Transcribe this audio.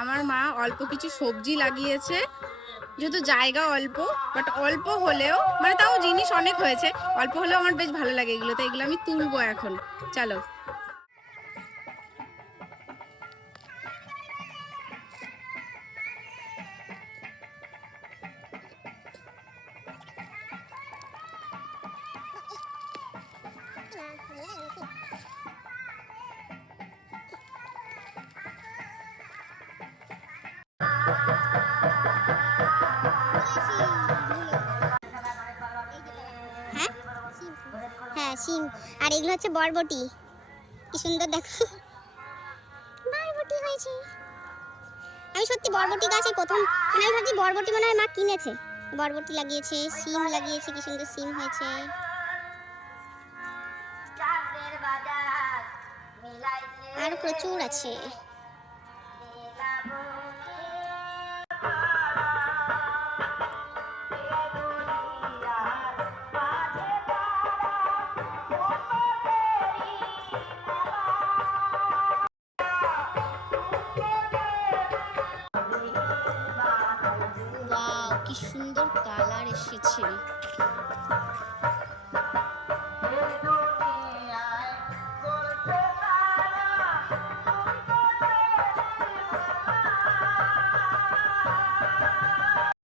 আমার মা অল্প কিছু সবজি লাগিয়েছে, যেহেতু জায়গা অল্প, বাট অল্প হলেও মানে তাও জিনিস অনেক হয়েছে, অল্প হলেও আমার বেশ ভালো লাগে এগুলো, তো এগুলো আমি তুলবো এখন। চলো। হ্যাঁ হ্যাঁ শিম। আর এগুলো হচ্ছে বরবটি, কি সুন্দর দেখো বরবটি হয়েছে। আমি সত্যি বরবটি গাছে প্রথম মানে আমি ভাবছি বরবটি মনে হয় মা কিনেছে। বরবটি লাগিয়েছে, শিম লাগিয়েছে, কি সুন্দর শিম হয়েছে। আর প্রচুর আছে। ওয়াও কি সুন্দর কালার এসেছে।